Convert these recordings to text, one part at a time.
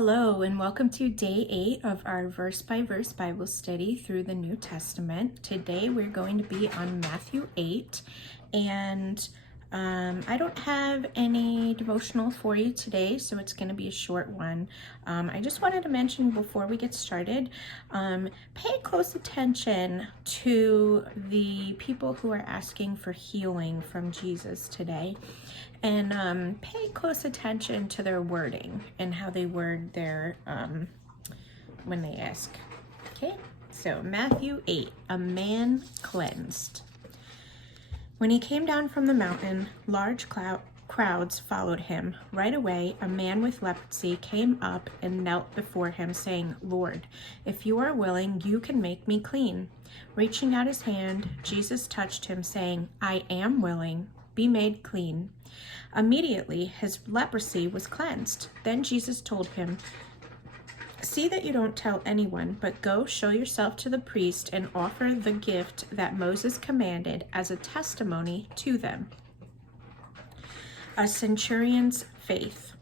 Hello, and welcome to day 8 of our verse by verse Bible study through the New Testament. Today we're going to be on Matthew 8, and I don't have any devotional for you today, so it's going to be a short one. I just wanted to mention before we get started, pay close attention to the people who are asking for healing from Jesus today. And pay close attention to their wording and how they word their when they ask. Okay, so Matthew 8, a man cleansed. When he came down from the mountain, large crowds followed him. Right away, a man with leprosy came up and knelt before him, saying, "Lord, if you are willing, you can make me clean." Reaching out his hand, Jesus touched him, saying, "I am willing. Be made clean." Immediately, his leprosy was cleansed. Then Jesus told him, "See that you don't tell anyone, but go show yourself to the priest and offer the gift that Moses commanded as a testimony to them." A centurion's faith.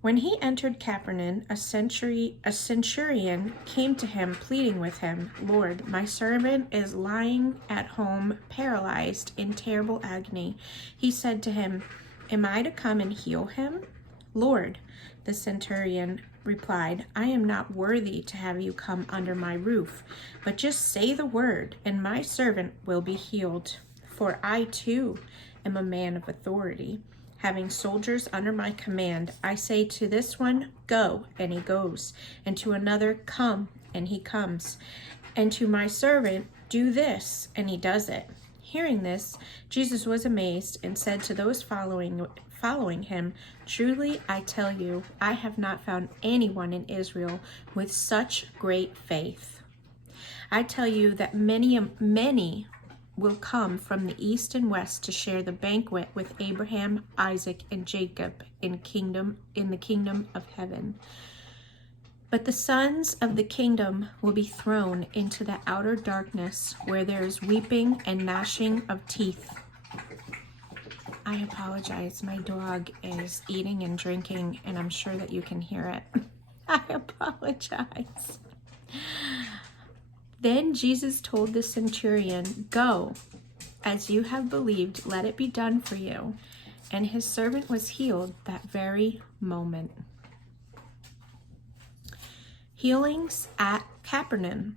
When he entered Capernaum, a centurion came to him, pleading with him, "Lord, my servant is lying at home, paralyzed in terrible agony." He said to him, "Am I to come and heal him?" "Lord," the centurion replied, "I am not worthy to have you come under my roof, but just say the word, and my servant will be healed. For I too am a man of authority, having soldiers under my command. I say to this one, 'Go,' and he goes, and to another, 'Come,' and he comes, and to my servant, 'Do this,' and he does it." Hearing this, Jesus was amazed and said to those following him, "Truly I tell you, I have not found anyone in Israel with such great faith. I tell you that many will come from the east and west to share the banquet with Abraham, Isaac, and Jacob in the kingdom of heaven. But the sons of the kingdom will be thrown into the outer darkness, where there is weeping and gnashing of teeth." I apologize. My dog is eating and drinking, and I'm sure that you can hear it. I apologize. Then Jesus told the centurion, "Go, as you have believed, let it be done for you." And his servant was healed that very moment. Healings at Capernaum.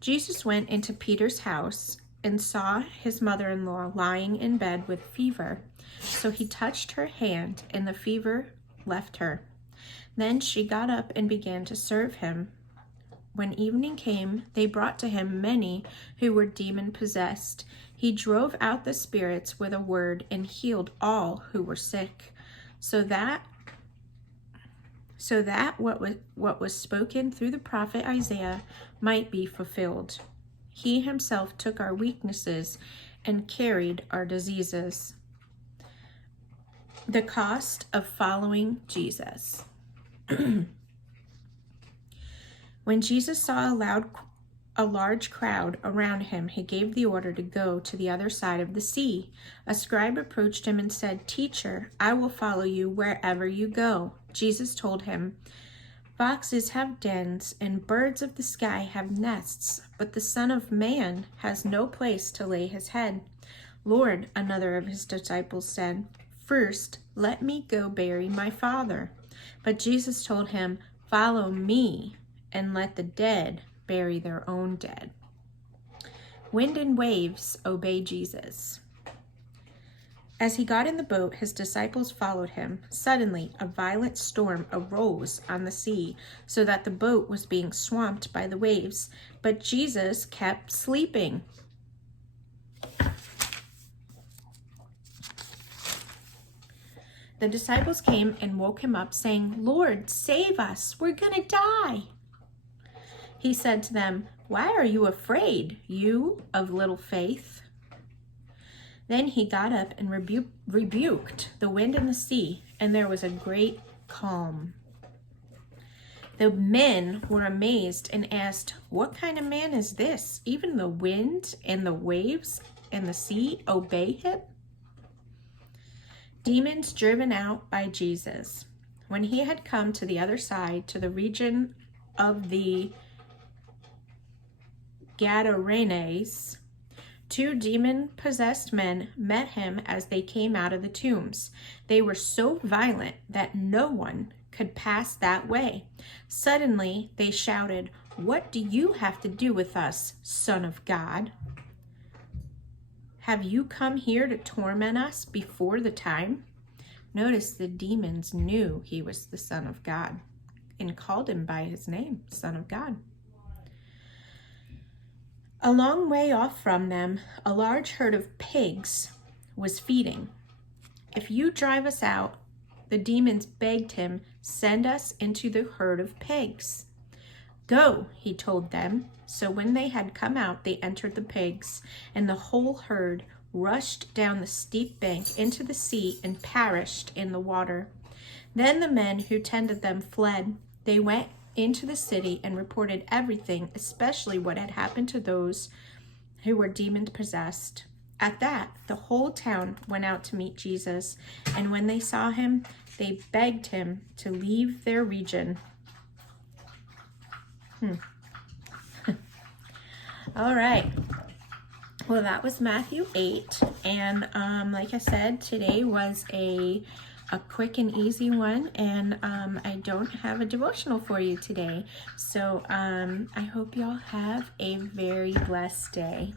Jesus went into Peter's house and saw his mother-in-law lying in bed with fever. So he touched her hand, and the fever left her. Then she got up and began to serve him. When evening came, they brought to him many who were demon-possessed. He drove out the spirits with a word and healed all who were sick, so that what was spoken through the prophet Isaiah might be fulfilled. He himself took our weaknesses and carried our diseases. The cost of following Jesus. When Jesus saw a large crowd around him, he gave the order to go to the other side of the sea. A scribe approached him and said, "Teacher, I will follow you wherever you go." Jesus told him, "Foxes have dens and birds of the sky have nests, but the Son of Man has no place to lay his head." "Lord," another of his disciples said, "first let me go bury my father." But Jesus told him, "Follow me and let the dead bury their own dead." Wind and waves obey Jesus. As he got in the boat, his disciples followed him. Suddenly, a violent storm arose on the sea, so that the boat was being swamped by the waves. But Jesus kept sleeping. The disciples came and woke him up, saying, "Lord, save us. We're going to die." He said to them, "Why are you afraid, you of little faith?" Then he got up and rebuked the wind and the sea, and there was a great calm. The men were amazed and asked, "What kind of man is this? Even the wind and the waves and the sea obey him?" Demons driven out by Jesus. When he had come to the other side, to the region of the Gadarenes, 2 demon-possessed men met him as they came out of the tombs. They were so violent that no one could pass that way. Suddenly they shouted, "What do you have to do with us, Son of God? Have you come here to torment us before the time?" Notice the demons knew he was the Son of God and called him by his name, Son of God. A long way off from them, a large herd of pigs was feeding. "If you drive us out," the demons begged him, "send us into the herd of pigs." "Go," he told them. So when they had come out, they entered the pigs, and the whole herd rushed down the steep bank into the sea and perished in the water. Then the men who tended them fled. They went into the city and reported everything, especially what had happened to those who were demon-possessed. At that, the whole town went out to meet Jesus, and when they saw him, they begged him to leave their region. All right. Well, that was Matthew 8, and like I said, today was a quick and easy one, and I don't have a devotional for you today. So I hope y'all have a very blessed day.